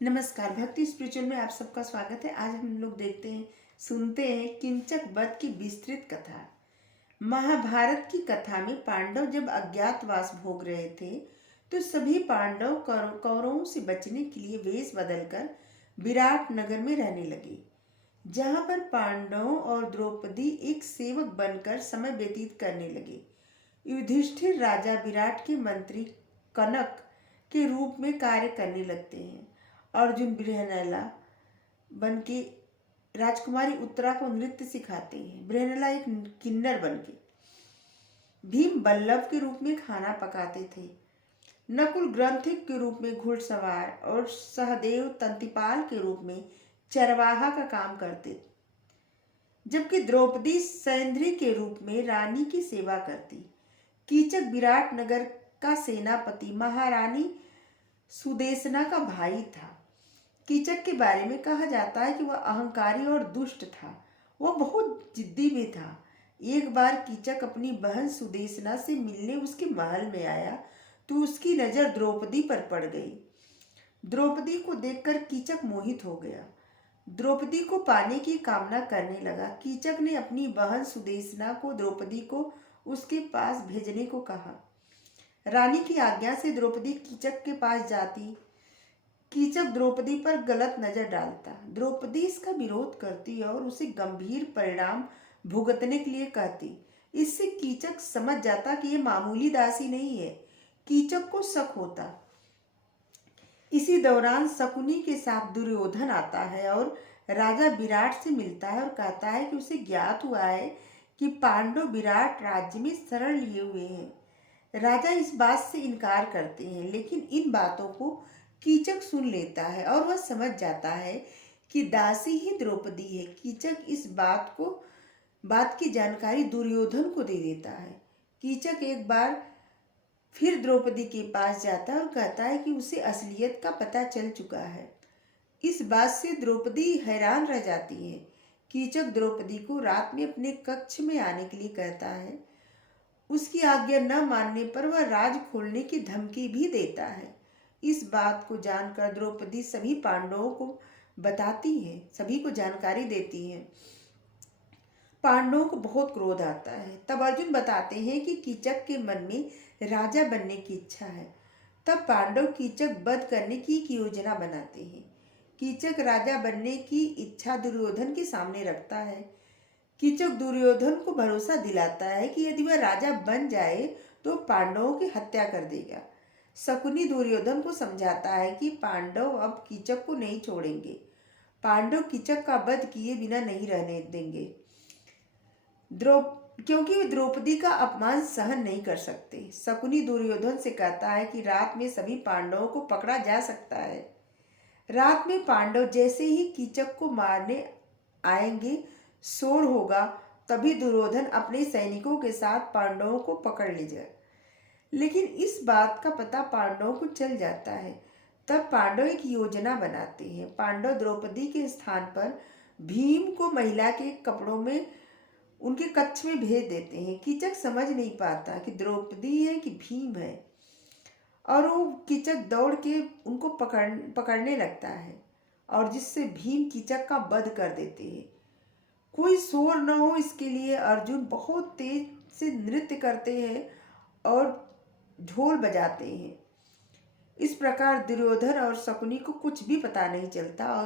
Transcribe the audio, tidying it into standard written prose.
नमस्कार। भक्ति स्पिरिचुअल में आप सबका स्वागत है। आज हम लोग सुनते हैं किंचक वध की विस्तृत कथा। महाभारत की कथा में पांडव जब अज्ञातवास भोग रहे थे तो सभी पांडव कौरवों से बचने के लिए वेश बदलकर विराट नगर में रहने लगे, जहां पर पांडवों और द्रौपदी एक सेवक बनकर समय व्यतीत करने लगे। युधिष्ठिर राजा विराट के मंत्री कनक के रूप में कार्य करने लगते हैं। अर्जुन बृहनला बन के राजकुमारी उत्तरा को नृत्य सिखाते हैं। बृहनला एक किन्नर बन के भीम बल्लभ के रूप में खाना पकाते थे। नकुल ग्रंथिक के रूप में घुड़सवार और सहदेव तंतिपाल के रूप में चरवाहा का काम करते थे, जबकि द्रौपदी सैंद्री के रूप में रानी की सेवा करती। कीचक विराट नगर का सेनापति महारानी सुदेशना का भाई था। कीचक के बारे में कहा जाता है कि वह अहंकारी और दुष्ट था। वह बहुत जिद्दी भी था। एक बार कीचक अपनी बहन सुदेशना से मिलने उसके महल में आया तो उसकी नज़र द्रौपदी पर पड़ गई। द्रौपदी को देखकर कीचक मोहित हो गया। द्रौपदी को पाने की कामना करने लगा। कीचक ने अपनी बहन सुदेशना को द्रौपदी को उसके पास भेजने को कहा। रानी की आज्ञा से द्रौपदी कीचक के पास जाती। कीचक द्रौपदी पर गलत नजर डालता। द्रौपदी इसका विरोध करती और उसे गंभीर परिणाम भुगतने के लिए कहती। इससे कीचक समझ जाता कि यह मामूली दासी नहीं है। कीचक को शक होता। इसी दौरान शकुनी के साथ दुर्योधन आता है और राजा विराट से मिलता है और कहता है कि उसे ज्ञात हुआ है कि पांडव विराट राज्य में शरण लिए हुए हैं। राजा इस बात से इनकार करते हैं, लेकिन इन बातों को कीचक सुन लेता है और वह समझ जाता है कि दासी ही द्रौपदी है। कीचक इस बात की जानकारी दुर्योधन को दे देता है। कीचक एक बार फिर द्रौपदी के पास जाता है और कहता है कि उसे असलियत का पता चल चुका है। इस बात से द्रौपदी हैरान रह जाती है। कीचक द्रौपदी को रात में अपने कक्ष में आने के लिए कहता है। उसकी आज्ञा न मानने पर वह राज खोलने की धमकी भी देता है। इस बात को जानकर द्रौपदी सभी पांडवों को बताती है, सभी को जानकारी देती है। पांडवों को बहुत क्रोध आता है। तब अर्जुन बताते हैं कि कीचक के मन में राजा बनने की इच्छा है। तब पांडव कीचक वध करने की एक योजना बनाते हैं। कीचक राजा बनने की इच्छा दुर्योधन के सामने रखता है। कीचक दुर्योधन को भरोसा दिलाता है कि यदि वह राजा बन जाए तो पांडवों की हत्या कर देगा। शकुनी दुर्योधन को समझाता है कि पांडव अब कीचक को नहीं छोड़ेंगे। पांडव कीचक का वध किए बिना नहीं रहने देंगे, क्योंकि वे द्रौपदी का अपमान सहन नहीं कर सकते। शकुनी दुर्योधन से कहता है कि रात में सभी पांडवों को पकड़ा जा सकता है। रात में पांडव जैसे ही कीचक को मारने आएंगे, शोर होगा, तभी दुर्योधन अपने सैनिकों के साथ पांडवों को पकड़ ले जाए। लेकिन इस बात का पता पांडवों को चल जाता है। तब पांडव एक योजना बनाते हैं। पांडव द्रौपदी के स्थान पर भीम को महिला के कपड़ों में उनके कक्ष में भेज देते हैं। कीचक समझ नहीं पाता कि द्रौपदी है कि भीम है, और वो कीचक दौड़ के उनको पकड़ने लगता है, और जिससे भीम कीचक का वध कर देते हैं। कोई शोर न हो इसके लिए अर्जुन बहुत तेज से नृत्य करते हैं और ढोल बजाते हैं। इस प्रकार दुर्योधन और शकुनी को कुछ भी पता नहीं चलता और